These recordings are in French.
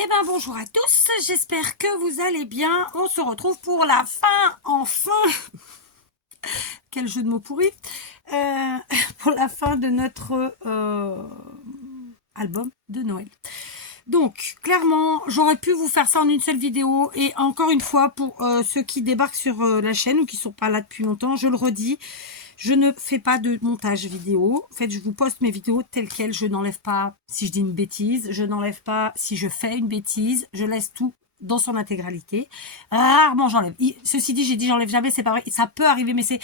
Eh ben bonjour à tous, j'espère que vous allez bien. On se retrouve pour la fin, enfin, quel jeu de mots pourri, pour la fin de notre album de Noël. Donc, clairement, j'aurais pu vous faire ça en une seule vidéo. Et encore une fois, pour ceux qui débarquent sur la chaîne ou qui sont pas là depuis longtemps, je le redis, je ne fais pas de montage vidéo. En fait, je vous poste mes vidéos telles quelles. Je n'enlève pas si je dis une bêtise. Je n'enlève pas si je fais une bêtise. Je laisse tout dans son intégralité. Rarement j'enlève. Ceci dit, j'ai dit j'enlève jamais, c'est pas vrai. Ça peut arriver, mais c'est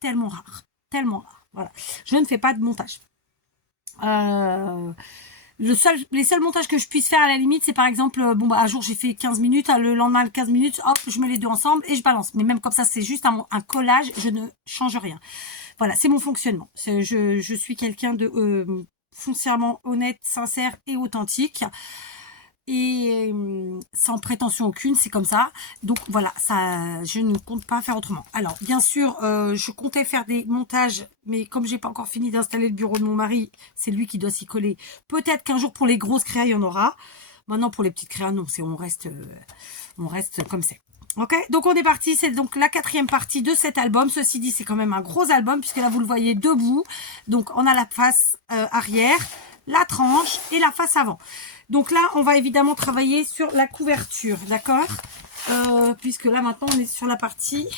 tellement rare. Tellement rare. Voilà. Je ne fais pas de montage. Les seuls montages que je puisse faire à la limite, c'est par exemple, un jour j'ai fait 15 minutes, le lendemain 15 minutes, hop, je mets les deux ensemble et je balance. Mais même comme ça, c'est juste un collage, je ne change rien. Voilà, c'est mon fonctionnement. Je suis quelqu'un de foncièrement honnête, sincère et authentique. Et sans prétention aucune, c'est comme ça. Donc voilà, ça, je ne compte pas faire autrement. Alors, bien sûr, je comptais faire des montages, mais comme j'ai pas encore fini d'installer le bureau de mon mari, c'est lui qui doit s'y coller. Peut-être qu'un jour pour les grosses créas, il y en aura. Maintenant, pour les petites créas, non, on reste comme c'est. Ok, donc on est parti. C'est donc la 4e partie de cet album. Ceci dit, c'est quand même un gros album puisque là vous le voyez debout. Donc on a la face arrière, la tranche et la face avant. Donc là, on va évidemment travailler sur la couverture, d'accord, puisque là, maintenant, on est sur la partie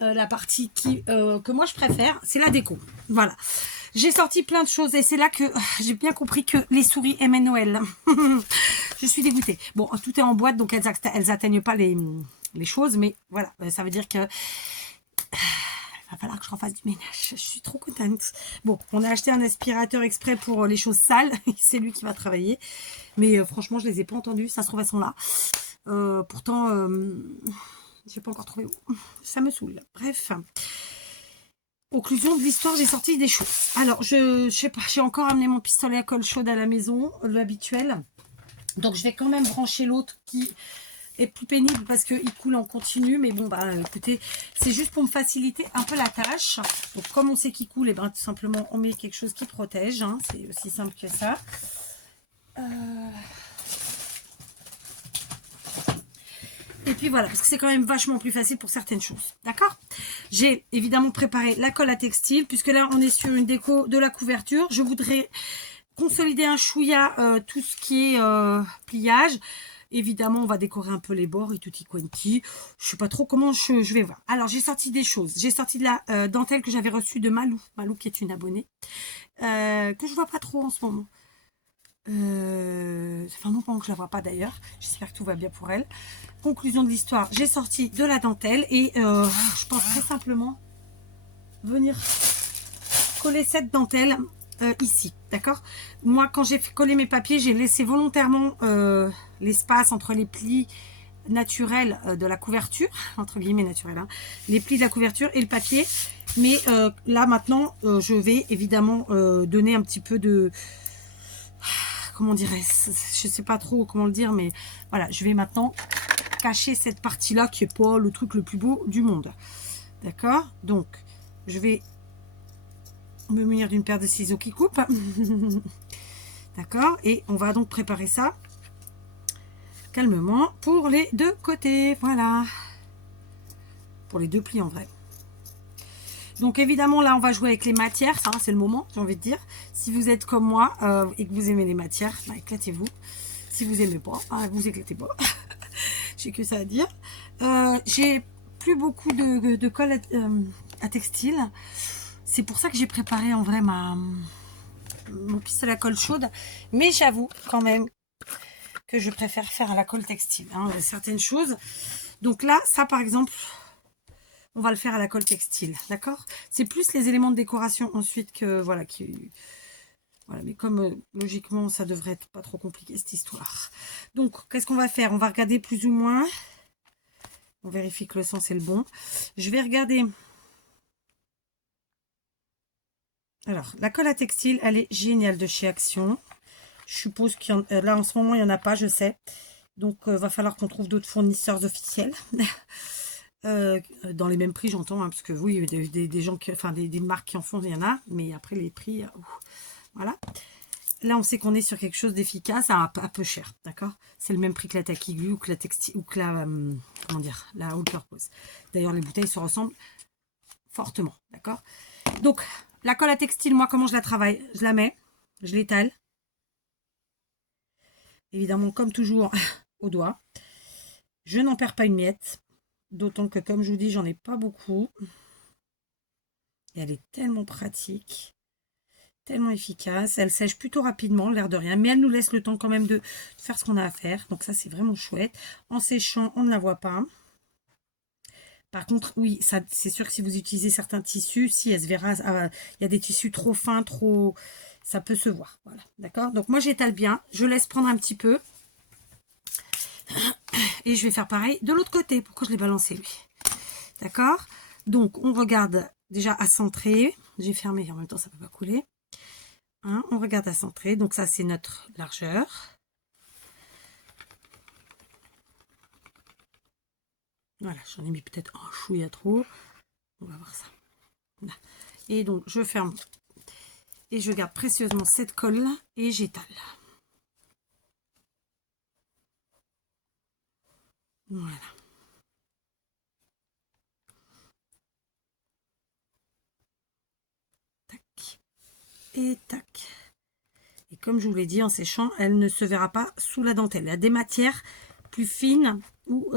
que moi, je préfère, c'est la déco. Voilà. J'ai sorti plein de choses et c'est là que j'ai bien compris que les souris aimaient Noël. Je suis dégoûtée. Bon, tout est en boîte, donc elles atteignent pas les choses, mais voilà, ça veut dire que va falloir que je refasse du ménage. Je suis trop contente. Bon, on a acheté un aspirateur exprès pour les choses sales. C'est lui qui va travailler. Mais franchement, je les ai pas entendus. Ça se trouve, elles sont là. Pourtant, j'ai pas encore trouvé où. Ça me saoule. Bref. Conclusion de l'histoire, j'ai sorti des choses. Alors, je sais pas, j'ai encore amené mon pistolet à colle chaude à la maison, l'habituel. Donc, je vais quand même brancher l'autre qui est plus pénible parce qu'il coule en continu, mais bon, écoutez, c'est juste pour me faciliter un peu la tâche. Donc comme on sait qu'il coule, et tout simplement on met quelque chose qui protège, hein. C'est aussi simple que ça. Et puis voilà, parce que c'est quand même vachement plus facile pour certaines choses, d'accord. J'ai évidemment préparé la colle à textile, puisque là on est sur une déco de la couverture. Je voudrais consolider un chouïa tout ce qui est pliage. Évidemment, on va décorer un peu les bords et tutti quanti. Je sais pas trop comment je vais voir. Alors, j'ai sorti des choses. J'ai sorti de la dentelle que j'avais reçue de Malou. Malou qui est une abonnée. Que je vois pas trop en ce moment. Ça fait un moment que je la vois pas d'ailleurs. J'espère que tout va bien pour elle. Conclusion de l'histoire. J'ai sorti de la dentelle et je pense très simplement venir coller cette dentelle ici, d'accord. Moi, quand j'ai fait coller mes papiers, j'ai laissé volontairement l'espace entre les plis naturels de la couverture, entre guillemets naturels, hein, les plis de la couverture et le papier. Mais là, maintenant, je vais évidemment donner un petit peu de... Comment dirais-je? Je sais pas trop comment le dire, mais voilà, je vais maintenant cacher cette partie-là qui est pas le truc le plus beau du monde. D'accord. Donc, je vais me munir d'une paire de ciseaux qui coupe. D'accord. Et on va donc préparer ça calmement pour les deux côtés. Voilà. Pour les deux plis en vrai. Donc évidemment là on va jouer avec les matières. Ça c'est le moment, j'ai envie de dire. Si vous êtes comme moi et que vous aimez les matières, éclatez-vous. Si vous aimez pas, vous éclatez pas. J'ai que ça à dire. J'ai plus beaucoup de colle à textile. C'est pour ça que j'ai préparé en vrai mon pistolet à colle chaude. Mais j'avoue quand même que je préfère faire à la colle textile. Hein, certaines choses. Donc là, ça par exemple, on va le faire à la colle textile. D'accord. C'est plus les éléments de décoration ensuite que voilà Voilà, mais comme logiquement ça devrait être pas trop compliqué cette histoire. Donc qu'est-ce qu'on va faire? On va regarder plus ou moins. On vérifie que le sens est le bon. Je vais regarder. Alors, la colle à textile, elle est géniale de chez Action. Je suppose qu'il y en, là, en ce moment, il n'y en a pas, je sais. Donc, va falloir qu'on trouve d'autres fournisseurs officiels. Dans les mêmes prix, j'entends. Hein, parce que oui, des gens qui, enfin, des marques qui en font, il y en a. Mais après, les prix, voilà. là, on sait qu'on est sur quelque chose d'efficace à un peu cher, d'accord? C'est le même prix que la Takigu ou que la textile ou que la, comment dire, la All Purpose. D'ailleurs, les bouteilles se ressemblent fortement, d'accord? Donc, la colle à textile, moi, comment je la travaille? Je la mets, je l'étale. Évidemment, comme toujours, au doigt. Je n'en perds pas une miette. D'autant que, comme je vous dis, j'en ai pas beaucoup. Et elle est tellement pratique. Tellement efficace. Elle sèche plutôt rapidement, l'air de rien. Mais elle nous laisse le temps quand même de faire ce qu'on a à faire. Donc ça, c'est vraiment chouette. En séchant, on ne la voit pas. Par contre, oui, ça, c'est sûr que si vous utilisez certains tissus, si elle se verra, il y a des tissus trop fins, trop... Ça peut se voir. Voilà, d'accord? Donc moi, j'étale bien. Je laisse prendre un petit peu. Et je vais faire pareil de l'autre côté. Pourquoi je l'ai balancé, lui? D'accord? Donc, on regarde déjà à centrer. J'ai fermé, en même temps, ça ne peut pas couler. Hein, on regarde à centrer. Donc, ça, c'est notre largeur. Voilà, j'en ai mis peut-être un chouïa trop. On va voir ça. Là. Et donc, je ferme. Et je garde précieusement cette colle-là. Et j'étale. Voilà. Tac. Et tac. Et comme je vous l'ai dit, en séchant, elle ne se verra pas sous la dentelle. Il y a des matières plus fines où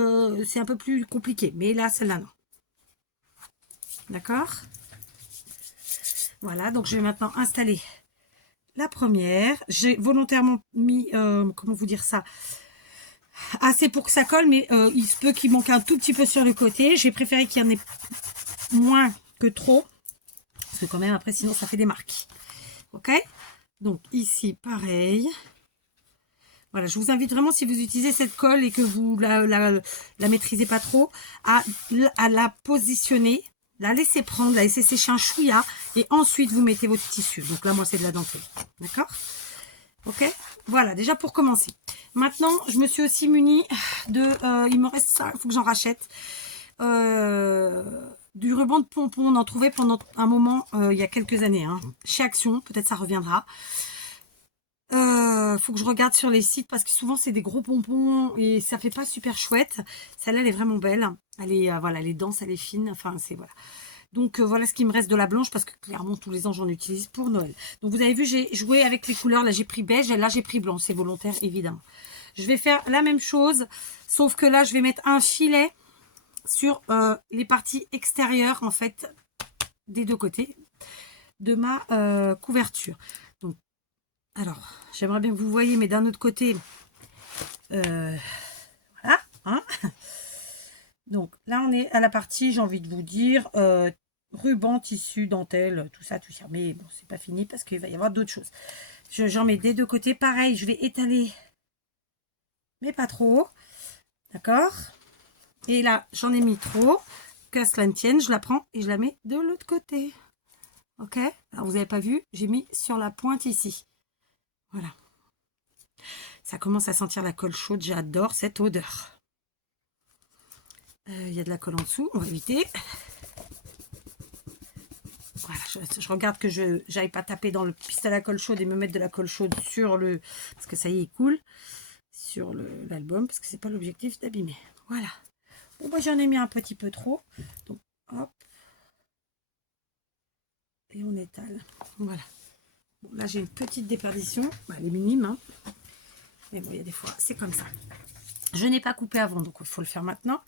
c'est un peu plus compliqué. Mais là, celle-là, non. D'accord? Voilà, donc je vais maintenant installer la première. J'ai volontairement mis, comment vous dire ça, assez pour que ça colle, mais il se peut qu'il manque un tout petit peu sur le côté. J'ai préféré qu'il y en ait moins que trop, parce que quand même, après, sinon, ça fait des marques. Ok? Donc ici, pareil. Voilà, je vous invite vraiment, si vous utilisez cette colle et que vous la maîtrisez pas trop, à la positionner, la laisser prendre, la laisser sécher un chouïa, et ensuite vous mettez votre tissu. Donc là, moi, c'est de la dentelle. D'accord? Ok? Voilà, déjà pour commencer. Maintenant, je me suis aussi munie de... il me reste ça, il faut que j'en rachète. Du ruban de pompon, on en trouvait pendant un moment, il y a quelques années, hein, chez Action, peut-être ça reviendra. Faut que je regarde sur les sites parce que souvent c'est des gros pompons et ça fait pas super chouette. Celle-là elle est vraiment belle. Elle est voilà, elle est dense, elle est fine. Enfin c'est voilà. Donc voilà ce qui me reste de la blanche parce que clairement tous les ans j'en utilise pour Noël. Donc vous avez vu j'ai joué avec les couleurs. Là j'ai pris beige et là j'ai pris blanc. C'est volontaire évidemment. Je vais faire la même chose sauf que là je vais mettre un filet sur les parties extérieures en fait des deux côtés de ma couverture. Donc alors, j'aimerais bien que vous voyez, mais d'un autre côté, voilà, hein. Donc là, on est à la partie, j'ai envie de vous dire, ruban, tissu, dentelle, tout ça. Mais bon, c'est pas fini parce qu'il va y avoir d'autres choses. J'en mets des deux côtés. Pareil, je vais étaler, mais pas trop. D'accord? Et là, j'en ai mis trop. Que cela ne tienne, je la prends et je la mets de l'autre côté. Ok? Alors, vous n'avez pas vu, j'ai mis sur la pointe ici. Voilà. Ça commence à sentir la colle chaude. J'adore cette odeur. Il y a de la colle en dessous. On va éviter. Voilà, je regarde que je n'aille pas taper dans le pistolet à colle chaude et me mettre de la colle chaude sur le... Parce que ça y est, il coule. Sur l'album. Parce que c'est pas l'objectif d'abîmer. Voilà. Bon, moi, j'en ai mis un petit peu trop. Donc, hop. Et on étale. Voilà. Bon, là, j'ai une petite déperdition. Elle est minime, hein. Mais bon, il y a des fois, c'est comme ça. Je n'ai pas coupé avant, donc il faut le faire maintenant.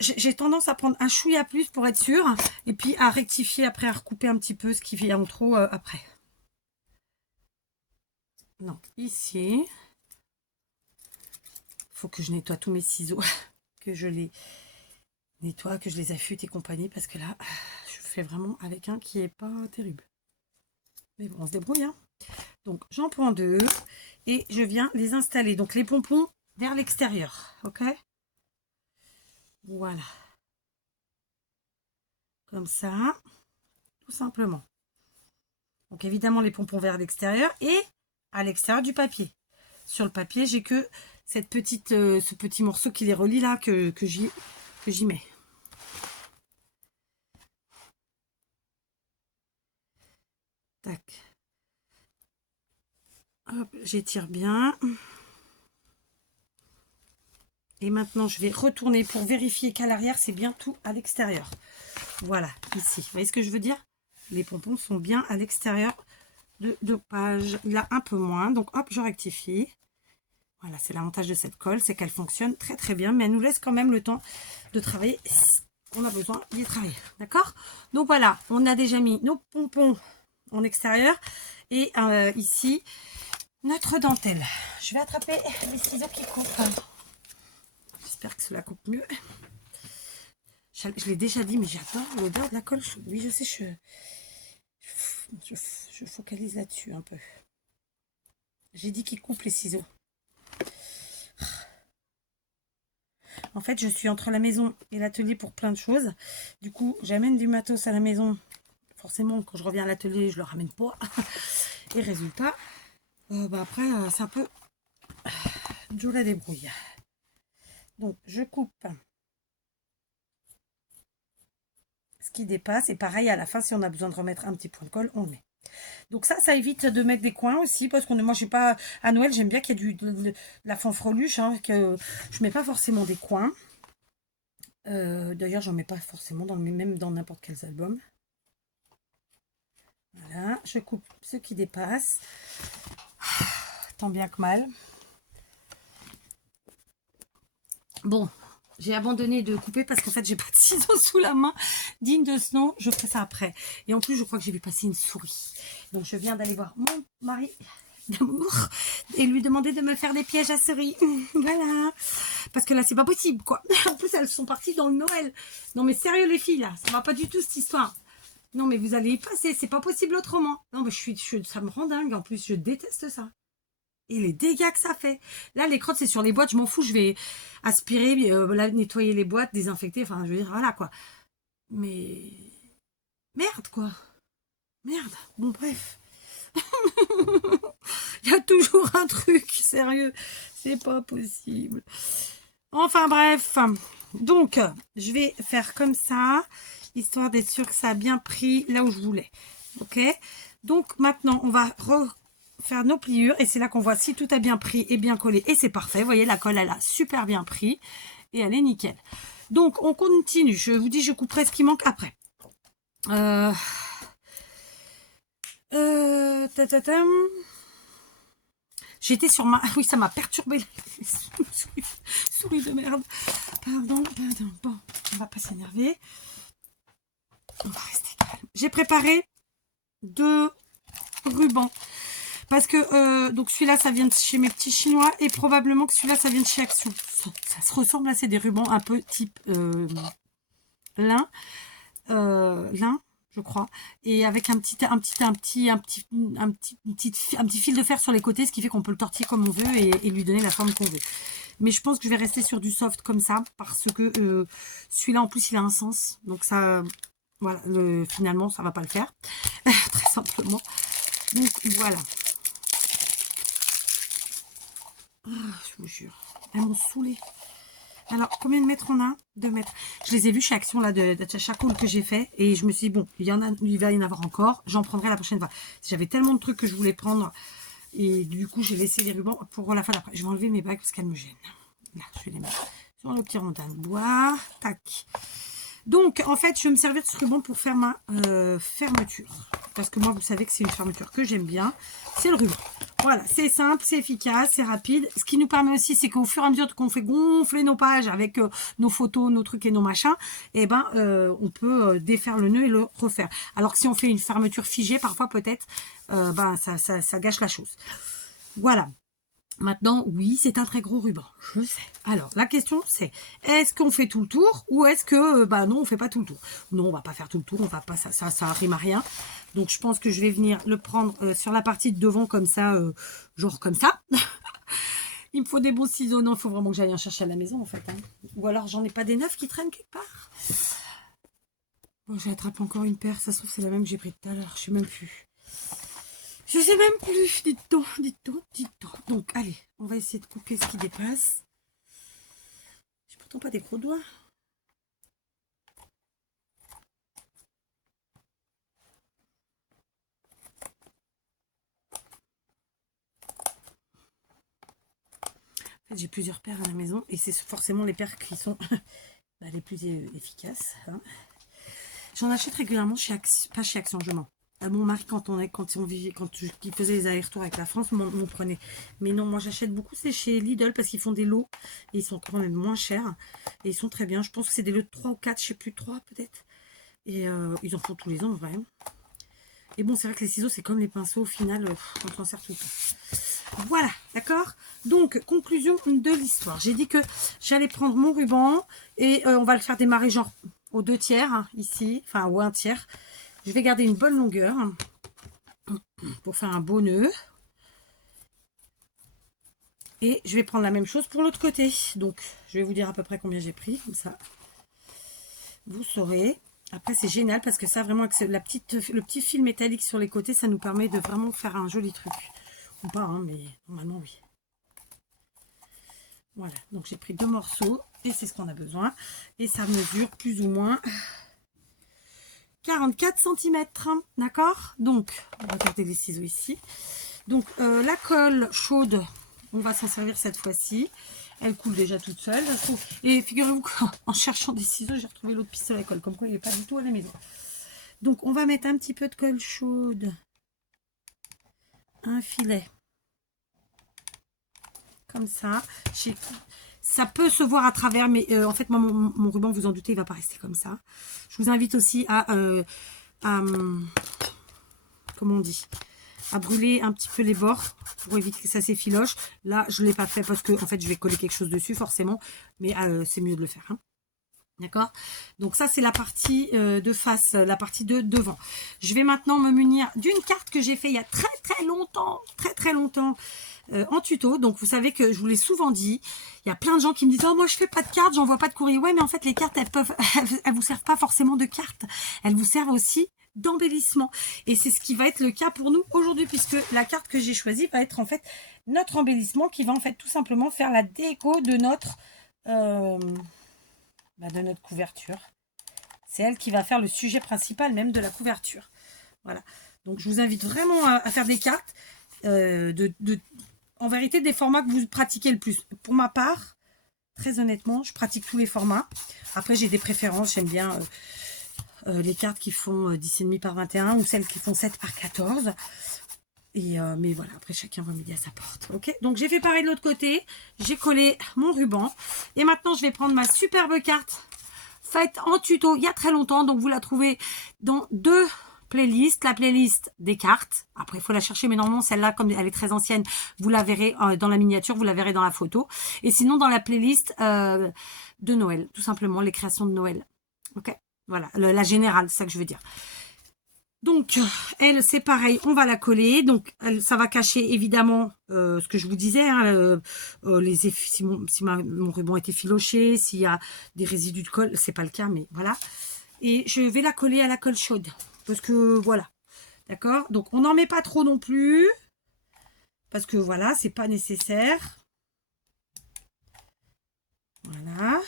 J'ai tendance à prendre un chouïa plus pour être sûr. Et puis à rectifier après, à recouper un petit peu ce qui vient en trop après. Donc ici, il faut que je nettoie tous mes ciseaux. Que je les nettoie, que je les affûte et compagnie. Parce que là, je fais vraiment avec un qui est pas terrible. Mais bon, on se débrouille, hein. Donc j'en prends deux. Et je viens les installer. Donc les pompons vers l'extérieur. Ok? Voilà. Comme ça. Tout simplement. Donc évidemment les pompons vers l'extérieur et à l'extérieur du papier. Sur le papier, j'ai que cette petite, ce petit morceau qui les relie là que j'y mets. Tac. Hop, j'étire bien. Et maintenant, je vais retourner pour vérifier qu'à l'arrière, c'est bien tout à l'extérieur. Voilà, ici. Vous voyez ce que je veux dire? Les pompons sont bien à l'extérieur de 2 pages. Là, un peu moins. Donc, hop, je rectifie. Voilà, c'est l'avantage de cette colle, c'est qu'elle fonctionne très très bien, mais elle nous laisse quand même le temps de travailler. On a besoin d'y travailler, d'accord? Donc voilà, on a déjà mis nos pompons en extérieur et ici notre dentelle. Je vais attraper les ciseaux qui coupent. J'espère que cela coupe mieux. Je l'ai déjà dit, mais j'adore l'odeur de la colle. Oui, je sais, je focalise là-dessus un peu. J'ai dit qu'il coupe les ciseaux. En fait, je suis entre la maison et l'atelier pour plein de choses. Du coup, j'amène du matos à la maison. Forcément, quand je reviens à l'atelier, je le ramène pas. Et résultat, après, c'est un peu Joe la débrouille. Donc, je coupe ce qui dépasse. Et pareil, à la fin, si on a besoin de remettre un petit point de colle, on le met. Donc ça évite de mettre des coins aussi, parce que moi, je sais pas, à Noël, j'aime bien qu'il y ait de la fanfreluche, hein, que je mets pas forcément des coins. D'ailleurs, j'en mets pas forcément, même dans n'importe quels albums. Voilà, je coupe ce qui dépasse, tant bien que mal. Bon, j'ai abandonné de couper parce qu'en fait, j'ai pas de ciseaux sous la main. Digne de ce nom, je ferai ça après. Et en plus, je crois que j'ai vu passer une souris. Donc, je viens d'aller voir mon mari d'amour et lui demander de me faire des pièges à souris. Voilà. Parce que là, c'est pas possible, quoi. En plus, elles sont parties dans le Noël. Non, mais sérieux, les filles, là, ça va pas du tout, cette histoire. Non, mais vous allez y passer, c'est pas possible autrement. Non, mais ça me rend dingue. En plus, je déteste ça. Et les dégâts que ça fait. Là, les crottes, c'est sur les boîtes, je m'en fous, je vais aspirer, nettoyer les boîtes, désinfecter, enfin, je veux dire, voilà, quoi. Mais... Merde, quoi. Merde. Bon, bref. Il y a toujours un truc, sérieux. C'est pas possible. Enfin, bref. Donc, je vais faire comme ça, histoire d'être sûr que ça a bien pris là où je voulais. Ok? Donc, maintenant, on va refaire nos pliures. Et c'est là qu'on voit si tout a bien pris et bien collé. Et c'est parfait. Vous voyez, la colle, elle a super bien pris. Et elle est nickel. Donc, on continue. Je vous dis, je couperai ce qui manque après. J'étais sur ma... Oui, ça m'a perturbé. Souris de merde. Pardon. Bon, on va pas s'énerver. On va rester calme. J'ai préparé 2 rubans. Parce que, donc celui-là, ça vient de chez mes petits chinois. Et probablement que celui-là, ça vient de chez Action. Ça se ressemble là, c'est des rubans un peu type lin. Lin, je crois, et avec un petit fil de fer sur les côtés, ce qui fait qu'on peut le tortiller comme on veut et lui donner la forme qu'on veut. Mais je pense que je vais rester sur du soft comme ça, parce que celui-là en plus il a un sens, donc ça, voilà, finalement ça va pas le faire, très simplement. Donc voilà. Je vous jure, elles m'ont saoulée. Alors, combien de mètres on a? 2 mètres. Je les ai vus chez Action là, de chaque haul que j'ai fait. Et je me suis dit, bon, il va y en avoir encore. J'en prendrai la prochaine fois. J'avais tellement de trucs que je voulais prendre. Et du coup, j'ai laissé les rubans pour la fin d'après. Je vais enlever mes bagues parce qu'elles me gênent. Là, je vais les mettre sur le petit rondin de bois. Tac. Donc, en fait, je vais me servir de ce ruban pour faire ma fermeture. Parce que moi, vous savez que c'est une fermeture que j'aime bien. C'est le ruban. Voilà, c'est simple, c'est efficace, c'est rapide. Ce qui nous permet aussi, c'est qu'au fur et à mesure qu'on fait gonfler nos pages avec nos photos, nos trucs et nos machins, eh ben, on peut défaire le nœud et le refaire. Alors que si on fait une fermeture figée, parfois peut-être, ça gâche la chose. Voilà. Maintenant, oui, c'est un très gros ruban, je sais. Alors, la question, c'est, est-ce qu'on fait tout le tour ou est-ce que, non, on fait pas tout le tour? Non, on va pas faire tout le tour, on va pas, ça rime à rien. Donc, je pense que je vais venir le prendre sur la partie de devant comme ça, genre comme ça. Il me faut des beaux ciseaux. Non, il faut vraiment que j'aille en chercher à la maison, en fait. Hein. Ou alors, j'en ai pas des neufs qui traînent quelque part. Bon, j'attrape encore une paire. Ça se trouve, c'est la même que j'ai pris tout à l'heure. Je sais même plus. Je sais même plus, dites-donc. Donc, allez, on va essayer de couper ce qui dépasse. J'ai pourtant pas des gros doigts. fait, j'ai plusieurs paires à la maison et c'est forcément les paires qui sont bah, les plus efficaces. Hein. J'en achète régulièrement chez Action, pas chez Action, je mens. À mon mari, il faisait les allers-retours avec la France, m'en prenait. Mais non, moi j'achète beaucoup, c'est chez Lidl parce qu'ils font des lots et ils sont quand même moins chers. Et ils sont très bien. Je pense que c'est des lots de 3 ou 4, je sais plus, 3 peut-être. Et ils en font tous les ans, vraiment. Et bon, c'est vrai que les ciseaux, c'est comme les pinceaux, au final, on s'en sert tout le temps. Voilà, d'accord. Donc, conclusion de l'histoire. J'ai dit que j'allais prendre mon ruban et on va le faire démarrer genre aux 2/3, hein, ici, enfin, ou 1/3. Je vais garder une bonne longueur pour faire un beau nœud. Et je vais prendre la même chose pour l'autre côté. Donc, je vais vous dire à peu près combien j'ai pris, comme ça. Vous saurez. Après, c'est génial parce que ça, vraiment, avec le petit fil métallique sur les côtés, ça nous permet de vraiment faire un joli truc. Ou pas, hein, mais normalement, oui. Voilà, donc j'ai pris 2 morceaux et c'est ce qu'on a besoin. Et ça mesure plus ou moins 44 cm. D'accord? Donc, on va garder les ciseaux ici. Donc, la colle chaude, on va s'en servir cette fois-ci. Elle coule déjà toute seule. Et figurez-vous qu'en cherchant des ciseaux, j'ai retrouvé l'autre pistolet à colle. Comme quoi, il n'est pas du tout à la maison. Donc, on va mettre un petit peu de colle chaude. Un filet. Comme ça. Ça peut se voir à travers, mais en fait, moi, mon ruban, vous en doutez, il ne va pas rester comme ça. Je vous invite aussi à comment on dit, à brûler un petit peu les bords pour éviter que ça s'effiloche. Là, je ne l'ai pas fait parce que en fait, je vais coller quelque chose dessus forcément, mais c'est mieux de le faire. Hein. D'accord? Donc ça, c'est la partie de face, la partie de devant. Je vais maintenant me munir d'une carte que j'ai fait il y a très longtemps, en tuto. Donc vous savez que je vous l'ai souvent dit, il y a plein de gens qui me disent « Oh, moi je fais pas de cartes, j'envoie pas de courrier. » Ouais, mais en fait, les cartes, elles vous servent pas forcément de cartes. Elles vous servent aussi d'embellissement. Et c'est ce qui va être le cas pour nous aujourd'hui, puisque la carte que j'ai choisie va être en fait notre embellissement qui va en fait tout simplement faire la déco de notre couverture. C'est elle qui va faire le sujet principal même de la couverture. Voilà. Donc je vous invite vraiment à faire des cartes en vérité des formats que vous pratiquez le plus. Pour ma part, très honnêtement, je pratique tous les formats. Après j'ai des préférences, j'aime bien les cartes qui font 10,5 par 21 ou celles qui font 7 par 14. Mais voilà, après chacun va midi à sa porte. Ok, donc j'ai fait pareil de l'autre côté. J'ai collé mon ruban. Et maintenant, je vais prendre ma superbe carte faite en tuto il y a très longtemps. Donc vous la trouvez dans 2 playlists. La playlist des cartes. Après, il faut la chercher, mais normalement, celle-là, comme elle est très ancienne, vous la verrez dans la miniature, vous la verrez dans la photo. Et sinon, dans la playlist de Noël, tout simplement, les créations de Noël. Ok, voilà, la générale, c'est ça que je veux dire. Donc, elle, c'est pareil, on va la coller. Donc, ça va cacher évidemment ce que je vous disais, hein, les effets, si mon ruban était filoché, s'il y a des résidus de colle, c'est pas le cas, mais voilà. Et je vais la coller à la colle chaude, parce que voilà, d'accord. Donc, on n'en met pas trop non plus, parce que voilà, c'est pas nécessaire. Voilà.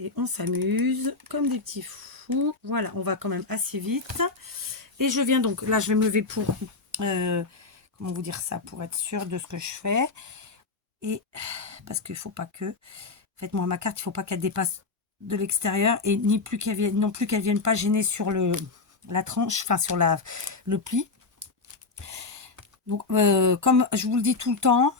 Et on s'amuse comme des petits fous. Voilà, on va quand même assez vite. Et je viens donc, là je vais me lever pour, comment vous dire ça, pour être sûre de ce que je fais. Et parce qu'il ne faut pas que, faites-moi ma carte, il ne faut pas qu'elle dépasse de l'extérieur. Et ni plus qu'elle vienne, non plus qu'elle ne vienne pas gêner sur la tranche, enfin sur le pli. Donc, comme je vous le dis tout le temps,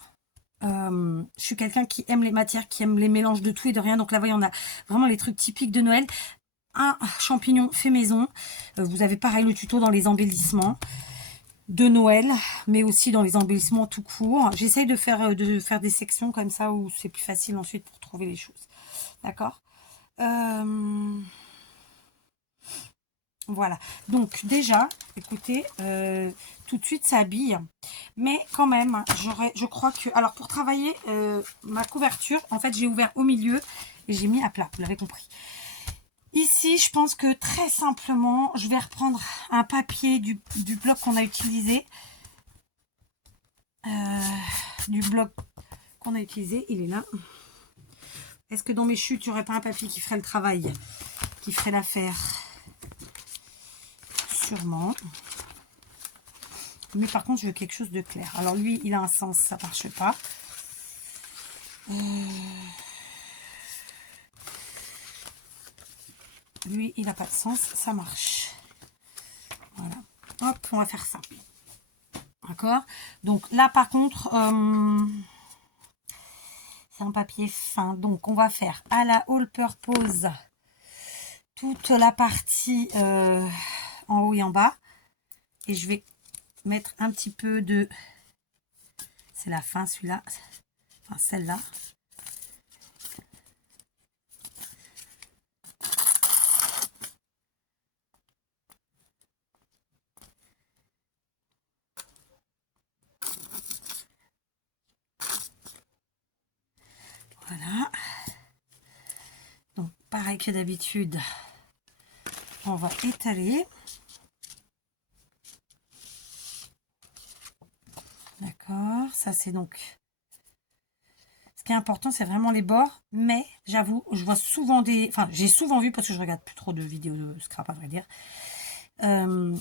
je suis quelqu'un qui aime les matières, qui aime les mélanges de tout et de rien. Donc là, voyez, on a vraiment les trucs typiques de Noël. Un champignon fait maison. Vous avez pareil le tuto dans les embellissements de Noël, mais aussi dans les embellissements tout court. J'essaye de faire des sections comme ça où c'est plus facile ensuite pour trouver les choses. D'accord. Voilà, donc déjà, écoutez, tout de suite ça habille, mais quand même, je crois que, alors pour travailler ma couverture, en fait j'ai ouvert au milieu et j'ai mis à plat, vous l'avez compris. Ici, je pense que très simplement, je vais reprendre un papier du bloc qu'on a utilisé, il est là. Est-ce que dans mes chutes, il n'y aurait pas un papier qui ferait le travail, qui ferait l'affaire? Sûrement. Mais par contre, je veux quelque chose de clair. Alors lui, il a un sens, ça marche pas. Lui, il n'a pas de sens, ça marche. Voilà. Hop, on va faire ça. D'accord? Donc là, par contre, c'est un papier fin. Donc, on va faire à la All Purpose toute la partie en haut et en bas. Et je vais mettre un petit peu de... C'est la fin, celui-là. Enfin, celle-là. Voilà. Donc, pareil que d'habitude, on va étaler. D'accord. Ça, c'est donc... Ce qui est important, c'est vraiment les bords. Mais, j'avoue, je vois souvent des... Enfin, j'ai souvent vu, parce que je regarde plus trop de vidéos de scrap, à vrai dire.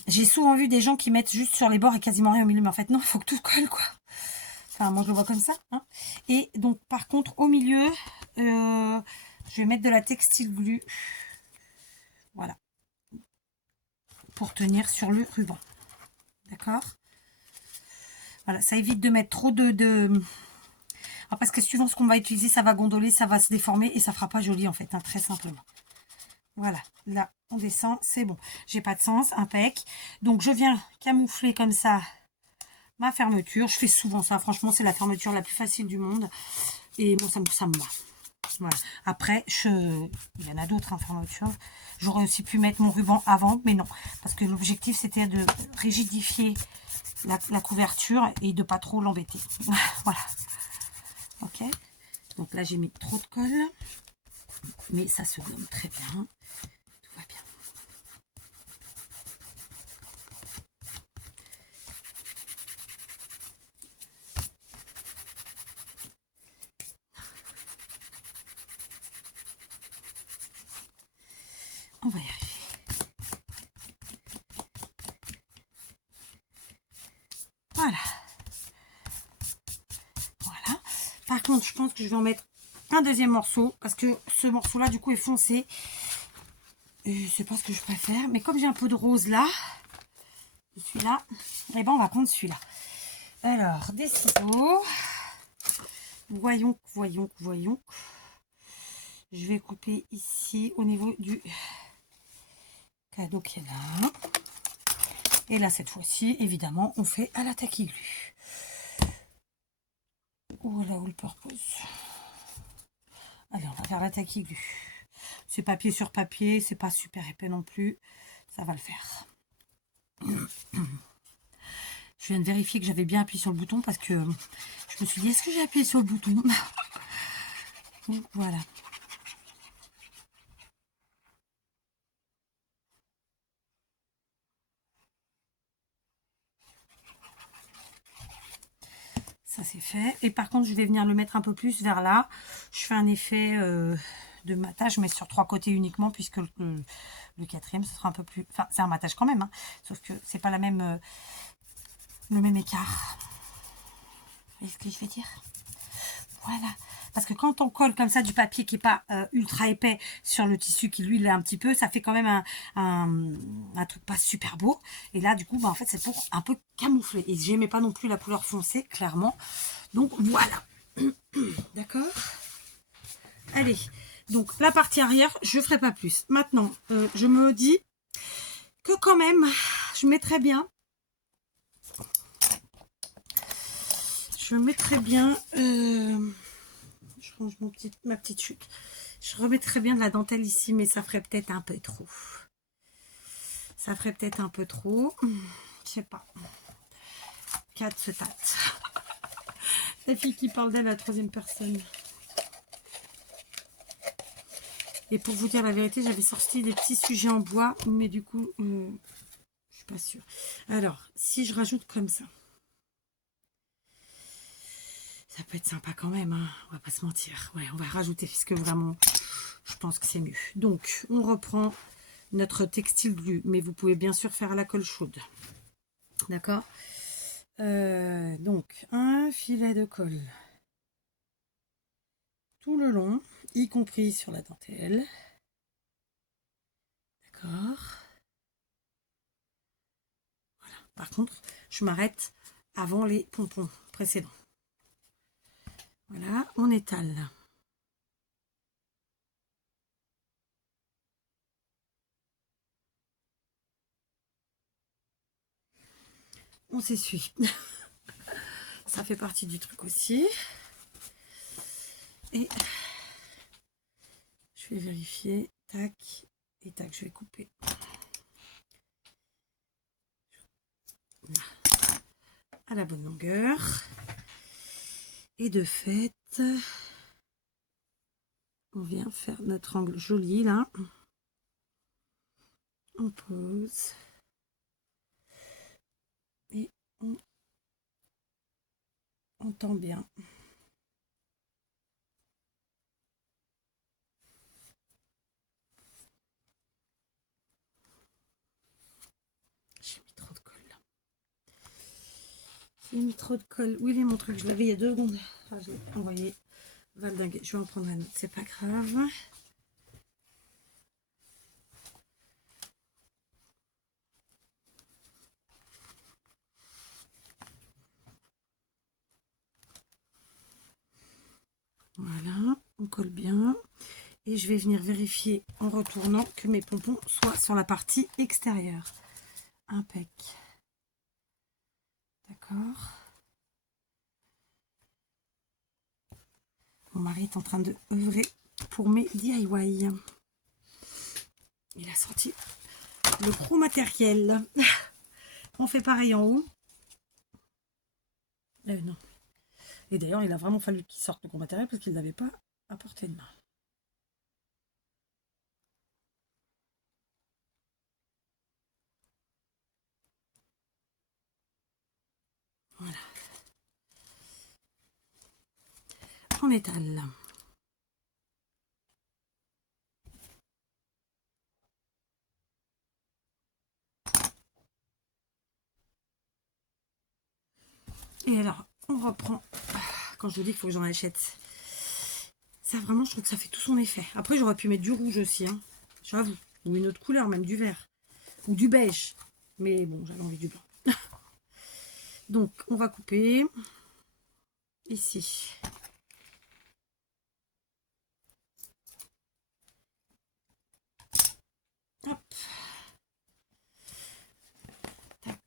J'ai souvent vu des gens qui mettent juste sur les bords et quasiment rien au milieu. Mais en fait, non, il faut que tout colle, quoi. Enfin, moi, je le vois comme ça. Hein. Et donc, par contre, au milieu, je vais mettre de la textile glue. Voilà. Pour tenir sur le ruban. D'accord? Voilà, ça évite de mettre trop de... Alors, parce que suivant ce qu'on va utiliser, ça va gondoler, ça va se déformer et ça fera pas joli, en fait, hein, très simplement. Voilà, là, on descend, c'est bon. J'ai pas de sens, impec. Donc, je viens camoufler comme ça ma fermeture. Je fais souvent ça, franchement, c'est la fermeture la plus facile du monde. Et bon, ça me va. Voilà. Après, il y en a d'autres en fermeture. J'aurais aussi pu mettre mon ruban avant, mais non. Parce que l'objectif, c'était de rigidifier la couverture et de pas trop l'embêter. Voilà. Ok. Donc là, j'ai mis trop de colle. Mais ça se gomme très bien. Tout va bien. On va y arriver. Voilà. Voilà. Par contre, je pense que je vais en mettre un deuxième morceau. Parce que ce morceau-là, du coup, est foncé. Et c'est pas ce que je préfère. Mais comme j'ai un peu de rose là, celui-là, et ben on va prendre celui-là. Alors, des ciseaux. Voyons. Je vais couper ici au niveau du cadeau qui est là. Et là, cette fois-ci, évidemment, on fait à la tacky glue. Voilà, All Purpose. Allez, on va faire la tacky glue. C'est papier sur papier, c'est pas super épais non plus. Ça va le faire. Je viens de vérifier que j'avais bien appuyé sur le bouton parce que je me suis dit, est-ce que j'ai appuyé sur le bouton? Donc, voilà. Ça c'est fait. Et par contre, je vais venir le mettre un peu plus vers là. Je fais un effet de matage, mais sur 3 côtés uniquement, puisque le quatrième, ce sera un peu plus... Enfin, c'est un matage quand même, hein, sauf que c'est pas la même, le même écart. Vous voyez ce que je vais dire? Voilà. Parce que quand on colle comme ça du papier qui n'est pas ultra épais sur le tissu qui lui l'est un petit peu, ça fait quand même un truc pas super beau. Et là du coup bah, en fait c'est pour un peu camoufler. Et j'aimais pas non plus la couleur foncée clairement. Donc voilà. D'accord. Allez. Donc la partie arrière je ferai pas plus. Maintenant je me dis que quand même je mettrais bien. Je mettrais bien... je range ma petite chute. Je remettrais bien de la dentelle ici, mais ça ferait peut-être un peu trop. Ça ferait peut-être un peu trop. Je sais pas. 4 se tâte. La fille qui parle d'elle à la troisième personne. Et pour vous dire la vérité, j'avais sorti des petits sujets en bois, mais du coup, je suis pas sûre. Alors, si je rajoute comme ça, ça peut être sympa quand même, hein, on va pas se mentir. Ouais, on va rajouter puisque vraiment, je pense que c'est mieux. Donc, on reprend notre textile glue, mais vous pouvez bien sûr faire à la colle chaude. D'accord? Donc, un filet de colle tout le long, y compris sur la dentelle. D'accord. Voilà. Par contre, je m'arrête avant les pompons précédents. Voilà, on étale. On s'essuie. Ça fait partie du truc aussi. Et je vais vérifier. Tac. Et tac, je vais couper. À la bonne longueur. Et de fait, on vient faire notre angle joli là. On pose. Et on tend bien. J'ai mis trop de colle là. J'ai mis trop de colle. Où il est mon truc? Je l'avais il y a 2 secondes. Enfin, je l'ai envoyé. Valdingue. Je vais en prendre un autre, c'est pas grave. Voilà, on colle bien. Et je vais venir vérifier en retournant que mes pompons soient sur la partie extérieure. Impec. D'accord. Mon mari est en train de œuvrer pour mes DIY. Il a sorti le gros matériel. On fait pareil en haut. Non. Et d'ailleurs, il a vraiment fallu qu'il sorte le gros matériel parce qu'il n'avait pas à portée de main. Voilà. On étale. Et alors, on reprend. Quand je vous dis qu'il faut que j'en achète. Ça, vraiment, je trouve que ça fait tout son effet. Après, j'aurais pu mettre du rouge aussi, hein, j'avoue. Ou une autre couleur, même du vert. Ou du beige. Mais bon, j'avais envie du blanc. Donc, on va couper. Ici. Hop. Tac.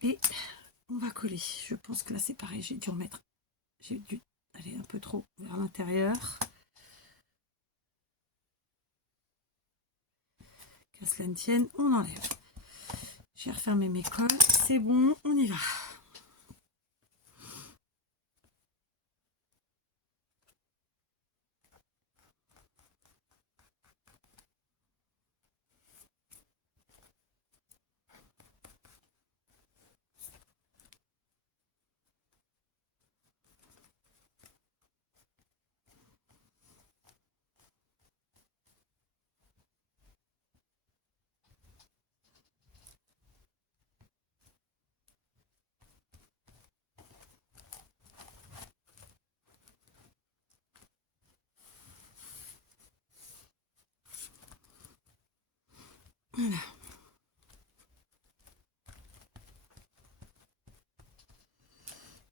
Et on va coller. Je pense que là, c'est pareil. J'ai dû remettre. J'ai dû aller un peu trop vers l'intérieur. Qu'à cela ne tienne, on enlève. J'ai refermé mes colles. C'est bon, on y va. Voilà.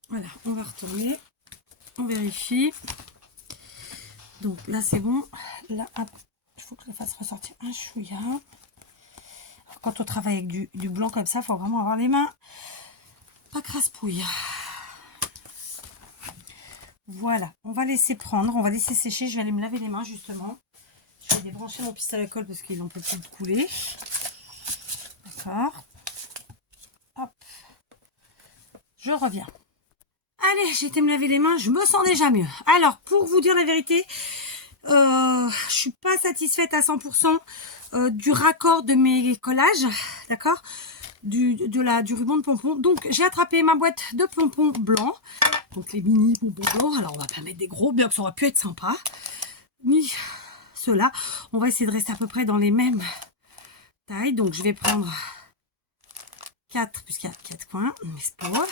Voilà, on va retourner. On vérifie. Donc là, c'est bon. Là, il faut que je le fasse ressortir un chouïa. Quand on travaille avec du blanc comme ça, il faut vraiment avoir les mains pas crasse-pouille. Voilà, on va laisser prendre, on va laisser sécher. Je vais aller me laver les mains justement. Je vais débrancher mon pistolet à colle parce qu'il n'en peut plus de couler. D'accord. Hop. Je reviens. Allez, j'ai été me laver les mains, je me sens déjà mieux. Alors, pour vous dire la vérité, je suis pas satisfaite à 100% du raccord de mes collages, d'accord, du ruban de pompons. Donc, j'ai attrapé ma boîte de pompons blancs, donc les mini pompons blancs. Alors, on va pas mettre des gros, bien que ça aurait pu être sympa. Ni ceux-là. On va essayer de rester à peu près dans les mêmes tailles. Donc, je vais prendre 4, puisqu'il y a 4 coins, on explore.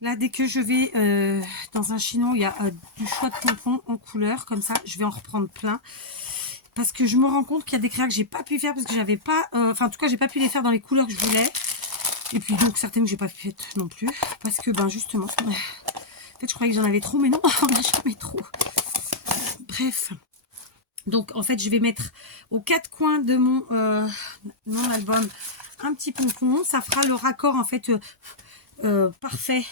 Là, dès que je vais dans un chignon, il y a du choix de pompons en couleur, comme ça, je vais en reprendre plein. Parce que je me rends compte qu'il y a des créas que j'ai pas pu faire, parce que j'avais pas, enfin en tout cas, j'ai pas pu les faire dans les couleurs que je voulais. Et puis donc certaines que j'ai pas pu faire non plus, parce que ben justement, en fait, je croyais que j'en avais trop, mais non, on n'a jamais trop. Bref. Donc en fait, je vais mettre aux 4 coins de mon album un petit pompon. Ça fera le raccord en fait parfait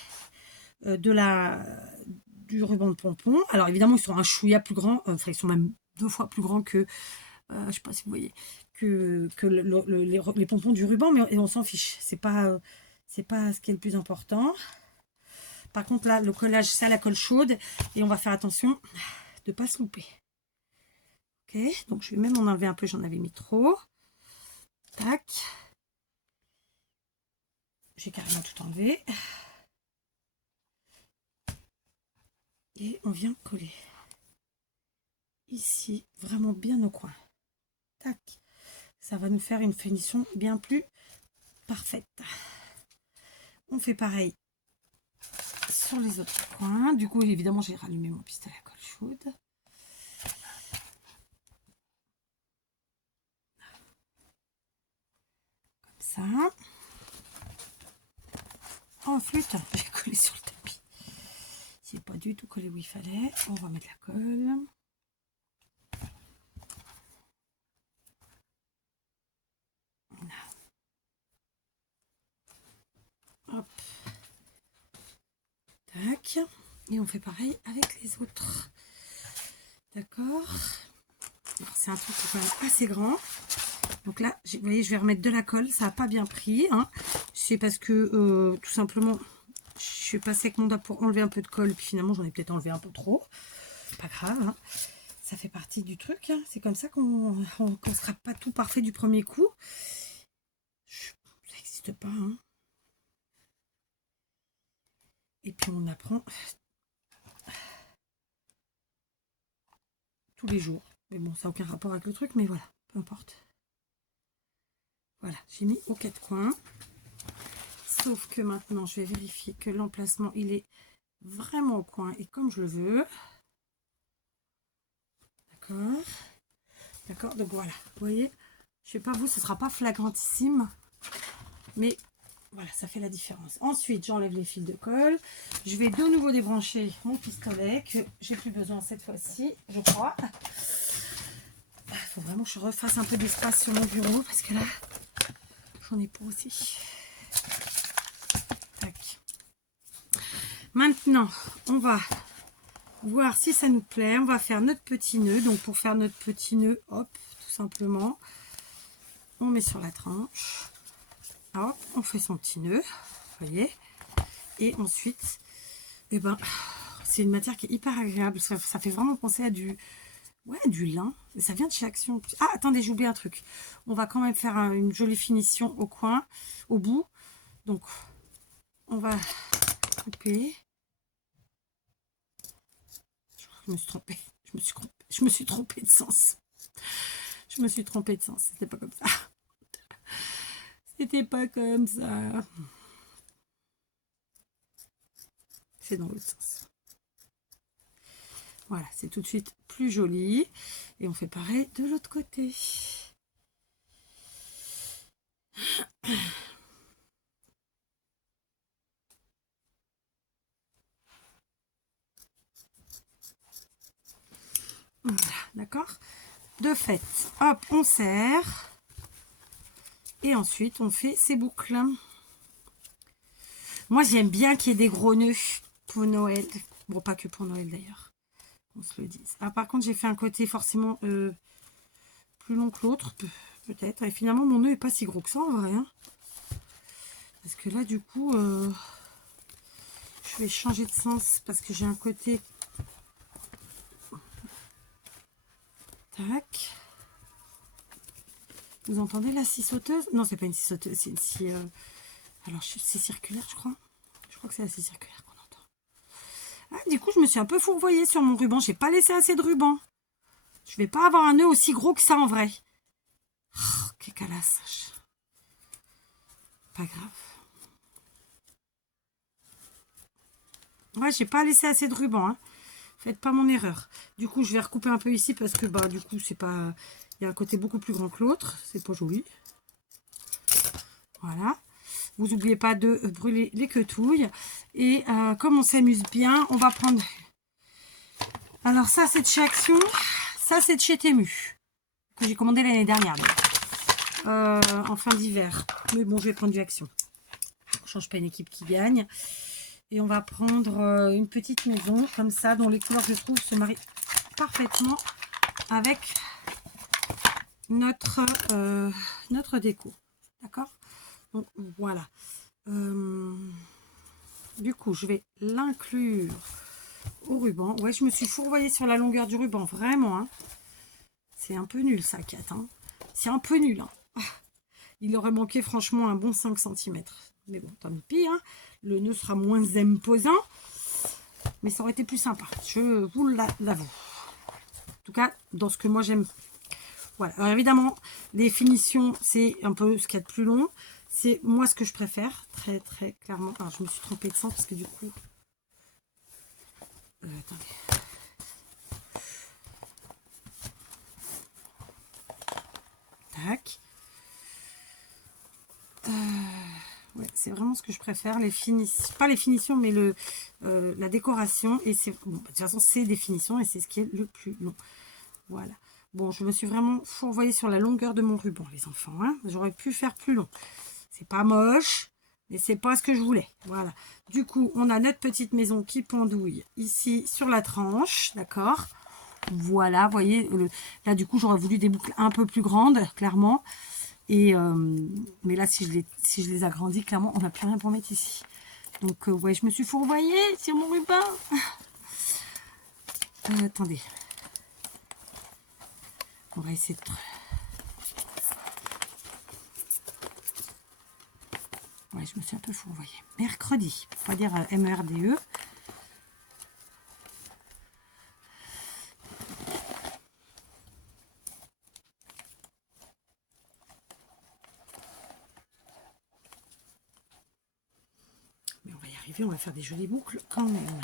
du ruban de pompon. Alors évidemment, ils sont un chouïa plus grands. Enfin, ils sont même 2 fois plus grands que, je sais pas si vous voyez, que les pompons du ruban, mais on s'en fiche. C'est pas ce qui est le plus important. Par contre, là, le collage, c'est à la colle chaude. Et on va faire attention de ne pas se louper. Ok, donc je vais même en enlever un peu, j'en avais mis trop. Tac. J'ai carrément tout enlevé. Et on vient coller. Ici, vraiment bien au coin. Tac. Ça va nous faire une finition bien plus parfaite. On fait pareil sur les autres coins. Du coup, évidemment, j'ai rallumé mon pistolet à colle chaude. Comme ça. Oh, flûte, j'ai collé sur le tapis. C'est pas du tout collé où il fallait. On va mettre la colle. Hop. Tac. Et on fait pareil avec les autres. D'accord. C'est un truc quand même assez grand. Donc là, vous voyez, je vais remettre de la colle. Ça n'a pas bien pris. Hein. C'est parce que, tout simplement, je suis passée avec mon doigt pour enlever un peu de colle. Puis finalement, j'en ai peut-être enlevé un peu trop. Pas grave. Hein. Ça fait partie du truc. Hein. C'est comme ça qu'on ne sera pas tout parfait du premier coup. Ça n'existe pas. Hein. Et puis, on apprend tous les jours. Mais bon, ça n'a aucun rapport avec le truc. Mais voilà, peu importe. Voilà, j'ai mis aux 4 coins. Sauf que maintenant, je vais vérifier que l'emplacement, il est vraiment au coin et comme je le veux. D'accord. D'accord, donc voilà. Vous voyez, je sais pas vous, ce sera pas flagrantissime. Mais voilà, ça fait la différence. Ensuite, j'enlève les fils de colle. Je vais de nouveau débrancher mon pistolet que j'ai plus besoin cette fois-ci, je crois. Il faut vraiment que je refasse un peu d'espace sur mon bureau parce que là, j'en ai pas aussi. Tac. Maintenant, on va voir si ça nous plaît. On va faire notre petit nœud. Donc, pour faire notre petit nœud, hop, tout simplement, on met sur la tranche. Hop, on fait son petit nœud. Vous voyez. Et ensuite, eh ben, c'est une matière qui est hyper agréable. Ça fait vraiment penser à du lin. Et ça vient de chez Action. Ah, attendez, j'ai oublié un truc. On va quand même faire une jolie finition au coin, au bout. Donc, on va couper. Je me suis trompée. Je me suis trompée de sens. Je me suis trompée de sens. C'était pas comme ça. C'était pas comme ça. C'est dans l'autre sens. Voilà, c'est tout de suite plus joli. Et on fait pareil de l'autre côté. Voilà, d'accord. De fait, hop, on serre. Et ensuite, on fait ces boucles. Moi, j'aime bien qu'il y ait des gros nœuds pour Noël. Bon, pas que pour Noël d'ailleurs. On se le dise. Ah, par contre, j'ai fait un côté forcément plus long que l'autre, peut-être. Et finalement, mon nœud est pas si gros que ça, en vrai. Hein. Parce que là, du coup, je vais changer de sens parce que j'ai un côté... Tac. Vous entendez la scie sauteuse? Non, c'est pas une scie sauteuse, c'est une scie... Alors, c'est circulaire, je crois. Je crois que c'est la scie circulaire qu'on entend. Ah, du coup, je me suis un peu fourvoyée sur mon ruban. J'ai pas laissé assez de ruban. Je vais pas avoir un nœud aussi gros que ça, en vrai. Oh, quel calasse. Pas grave. Ouais, j'ai pas laissé assez de ruban, hein. Faites pas mon erreur. Du coup, je vais recouper un peu ici parce que bah du coup, c'est pas. Il y a un côté beaucoup plus grand que l'autre. C'est pas joli. Voilà. Vous n'oubliez pas de brûler les quetouilles. Et comme on s'amuse bien, on va prendre. Alors ça, c'est de chez Action. Ça, c'est de chez Temu. Que j'ai commandé l'année dernière. En fin d'hiver. Mais bon, je vais prendre du Action. On change pas une équipe qui gagne. Et on va prendre une petite maison comme ça, dont les couleurs, je trouve, se marient parfaitement avec notre déco. D'accord? Donc voilà. Du coup, je vais l'inclure au ruban. Ouais, je me suis fourvoyée sur la longueur du ruban, vraiment. Hein. C'est un peu nul ça, Kat. Hein. C'est un peu nul. Hein. Il aurait manqué franchement un bon 5 cm. Mais bon, tant pis. Hein. Le nœud sera moins imposant. Mais ça aurait été plus sympa. Je vous l'avoue. En tout cas, dans ce que moi j'aime. Voilà. Alors évidemment, les finitions, c'est un peu ce qu'il y a de plus long. C'est moi ce que je préfère. Très très clairement. Alors je me suis trompée de sens parce que du coup... attendez. Tac. Ouais, c'est vraiment ce que je préfère, les finitions, pas les finitions, mais la décoration. Et c'est bon, de toute façon, c'est des finitions et c'est ce qui est le plus long. Voilà. Bon, je me suis vraiment fourvoyée sur la longueur de mon ruban, les enfants. Hein. J'aurais pu faire plus long. C'est pas moche, mais c'est pas ce que je voulais. Voilà. Du coup, on a notre petite maison qui pendouille ici sur la tranche, d'accord. Voilà, vous voyez, là du coup, j'aurais voulu des boucles un peu plus grandes, clairement. Et mais là, si je les agrandis, clairement, on n'a plus rien pour mettre ici. Donc, ouais, je me suis fourvoyée sur mon ruban. Attendez. On va essayer de... Ouais, je me suis un peu fourvoyée. Mercredi, on va dire MERDE. Mais on va y arriver, on va faire des jolies boucles quand même.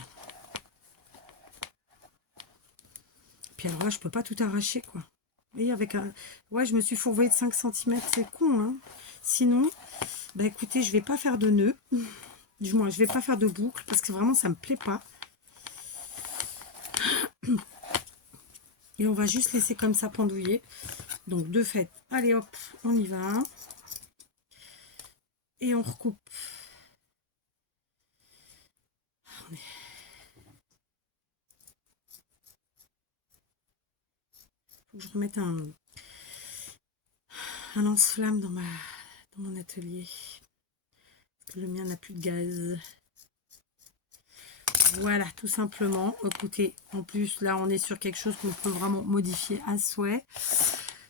Puis alors là, je peux pas tout arracher, quoi. Vous voyez, avec un... Ouais, je me suis fourvoyée de 5 cm, c'est con, hein. Sinon, bah écoutez, je vais pas faire de nœud. Du moins, je vais pas faire de boucle, parce que vraiment, ça me plaît pas. Et on va juste laisser comme ça pendouiller. Donc, de fait, allez hop, on y va. Et on recoupe. Faut que je remette un lance-flamme dans mon atelier. Parce que le mien n'a plus de gaz. Voilà, tout simplement. Écoutez, en plus, là, on est sur quelque chose qu'on peut vraiment modifier à souhait.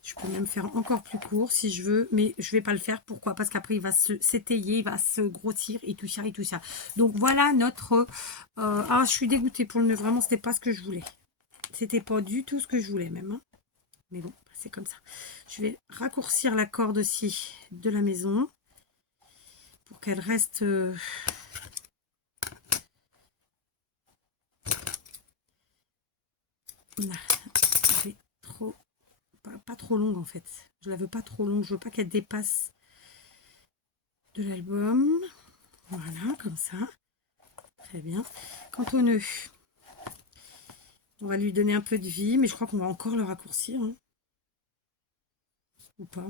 Je peux même faire encore plus court si je veux, mais je vais pas le faire. Pourquoi? Parce qu'après, il va s'étayer, il va se grossir et tout ça et tout ça. Donc, voilà notre... Ah, je suis dégoûtée pour le nœud. Vraiment, c'était pas ce que je voulais. C'était pas du tout ce que je voulais, même. Hein. Mais bon, c'est comme ça. Je vais raccourcir la corde aussi de la maison pour qu'elle reste... trop... Pas trop longue en fait. Je la veux pas trop longue. Je veux pas qu'elle dépasse de l'album. Voilà, comme ça. Très bien. Quant au nœud, on va lui donner un peu de vie, mais je crois qu'on va encore le raccourcir. Hein. Ou pas.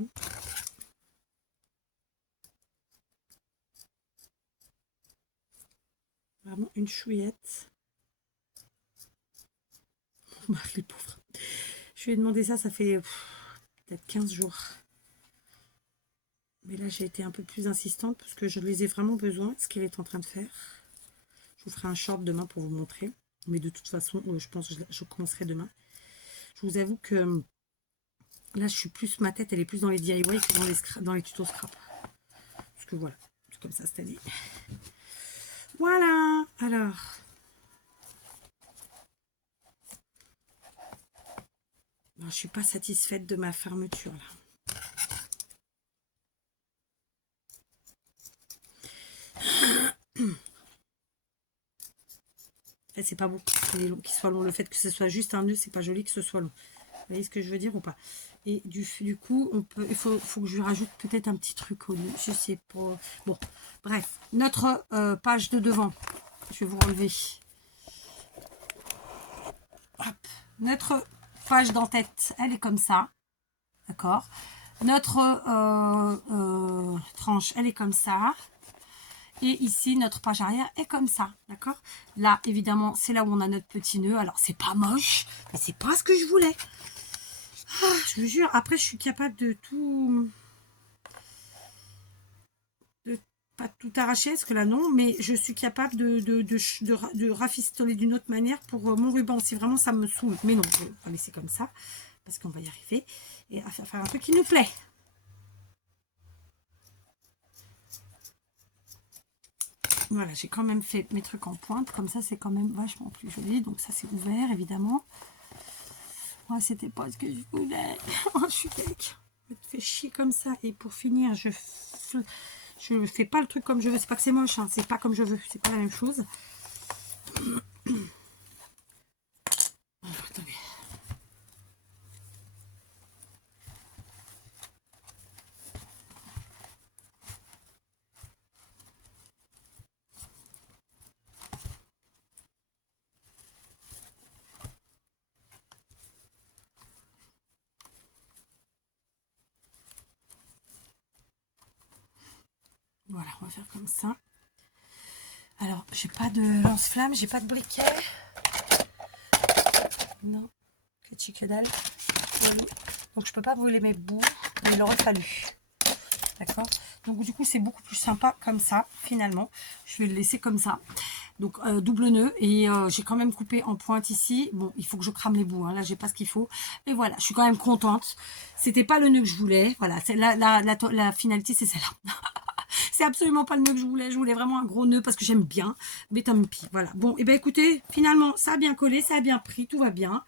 Vraiment une chouillette. Les pauvres. Je lui ai demandé ça, ça fait peut-être 15 jours. Mais là, j'ai été un peu plus insistante parce que je les ai vraiment besoin, ce qu'elle est en train de faire. Je vous ferai un short demain pour vous montrer. Mais de toute façon, je pense que je commencerai demain. Je vous avoue que là, je suis plus, ma tête, elle est plus dans les DIY que dans les tutos scrap. Parce que voilà, c'est comme ça cette année. Voilà, alors. Je suis pas satisfaite de ma fermeture là. Après, c'est pas bon qu'il soit long. Le fait que ce soit juste un nœud, c'est pas joli que ce soit long. Vous voyez ce que je veux dire ou pas? Et du coup, il faut que je lui rajoute peut-être un petit truc au nœud. Je sais pas. Bon, bref. Notre page de devant. Je vais vous enlever. Hop. Notre page d'en-tête, elle est comme ça. D'accord? Notre tranche, elle est comme ça. Et ici, notre page arrière est comme ça. D'accord? Là, évidemment, c'est là où on a notre petit nœud. Alors, c'est pas moche, mais c'est pas ce que je voulais. Ah, je vous jure, après, je suis capable de tout... pas tout arracher, parce que là, non. Mais je suis capable de rafistoler d'une autre manière pour mon ruban. Si vraiment ça me saoule. Mais non, on va laisser comme ça. Parce qu'on va y arriver. Et à faire un truc qui nous plaît. Voilà, j'ai quand même fait mes trucs en pointe. Comme ça, c'est quand même vachement plus joli. Donc ça, c'est ouvert, évidemment. Moi, c'était pas ce que je voulais. Je suis avec. Je me fais chier comme ça. Et pour finir, je fais pas le truc comme je veux. C'est pas que c'est moche, hein. C'est pas comme je veux. C'est pas la même chose. Alors, attendez. Voilà, on va faire comme ça. Alors, j'ai pas de lance-flamme, j'ai pas de briquet. Non, que dalle. Voilà. Donc, je peux pas brûler mes bouts, mais il aurait fallu. D'accord? Donc, du coup, c'est beaucoup plus sympa comme ça, finalement. Je vais le laisser comme ça. Donc, double nœud. Et j'ai quand même coupé en pointe ici. Bon, il faut que je crame les bouts. Hein. Là, j'ai pas ce qu'il faut. Mais voilà, je suis quand même contente. C'était pas le nœud que je voulais. Voilà, la finalité, c'est celle-là. C'est absolument pas le nœud que je voulais. Je voulais vraiment un gros nœud parce que j'aime bien. Mais tant pis. Voilà. Bon, et ben écoutez, finalement, ça a bien collé, ça a bien pris, tout va bien.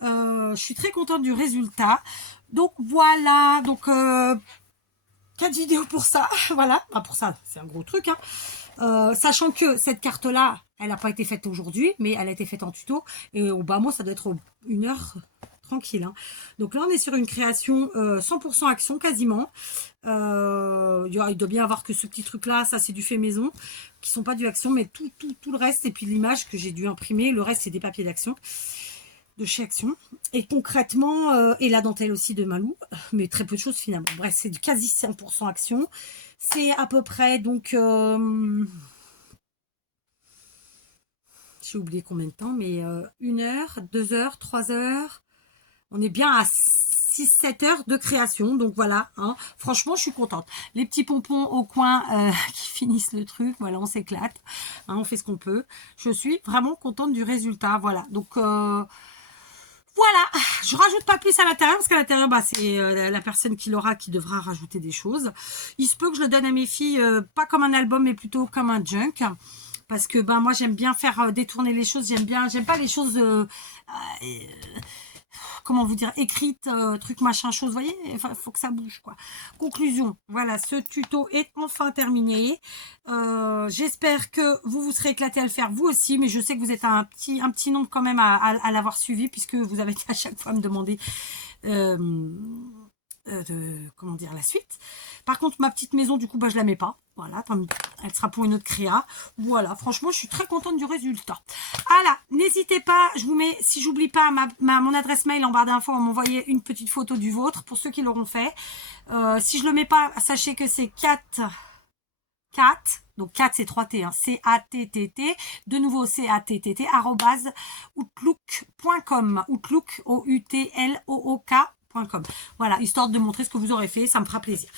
Je suis très contente du résultat. Donc voilà. Donc 4 vidéos pour ça. Voilà. Bah, pour ça, c'est un gros truc. Hein. Sachant que cette carte-là, elle n'a pas été faite aujourd'hui, mais elle a été faite en tuto. Et au bas, moi, ça doit être 1 heure. Tranquille. Hein. Donc là, on est sur une création 100% action quasiment. Il doit bien y avoir que ce petit truc-là, ça c'est du fait maison, qui sont pas du action, mais tout le reste, et puis l'image que j'ai dû imprimer, le reste c'est des papiers d'action, de chez Action. Et concrètement, et la dentelle aussi de Malou, mais très peu de choses finalement. Bref, c'est du quasi 100% action. C'est à peu près, donc... j'ai oublié combien de temps, mais 1 heure, 2 heures, 3 heures... On est bien à 6-7 heures de création. Donc voilà, hein. Franchement, je suis contente. Les petits pompons au coin qui finissent le truc. Voilà, on s'éclate. Hein, on fait ce qu'on peut. Je suis vraiment contente du résultat. Voilà. Donc, voilà. Je rajoute pas plus à l'intérieur parce qu'à l'intérieur, bah, c'est la personne qui l'aura qui devra rajouter des choses. Il se peut que je le donne à mes filles, pas comme un album, mais plutôt comme un junk. Parce que ben, moi, j'aime bien faire détourner les choses. J'aime pas les choses... comment vous dire, écrite, truc machin chose, vous voyez, il faut que ça bouge quoi. Conclusion, voilà, ce tuto est enfin terminé. J'espère que vous vous serez éclaté à le faire vous aussi, mais je sais que vous êtes un petit nombre quand même à l'avoir suivi, puisque vous avez été à chaque fois à me demander comment dire, la suite. Par contre, ma petite maison, du coup, bah, je la mets pas. Voilà, elle sera pour une autre créa. Voilà, franchement, je suis très contente du résultat. Voilà, n'hésitez pas, je vous mets, si j'oublie pas, mon adresse mail en barre d'infos, on m'envoyait une petite photo du vôtre, pour ceux qui l'auront fait. Si je le mets pas, sachez que c'est 4, donc 4 c'est 3 T, hein, C-A-T-T-T, de nouveau C-A-T-T-T, @outlook.com, outlook, O-U-T-L-O-O-K. Voilà, histoire de montrer ce que vous aurez fait, ça me fera plaisir.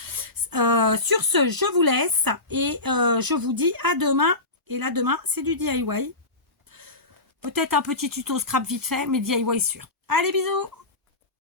Sur ce, je vous laisse et je vous dis à demain. Et là, demain, c'est du DIY. Peut-être un petit tuto scrap vite fait, mais DIY sûr. Allez, bisous!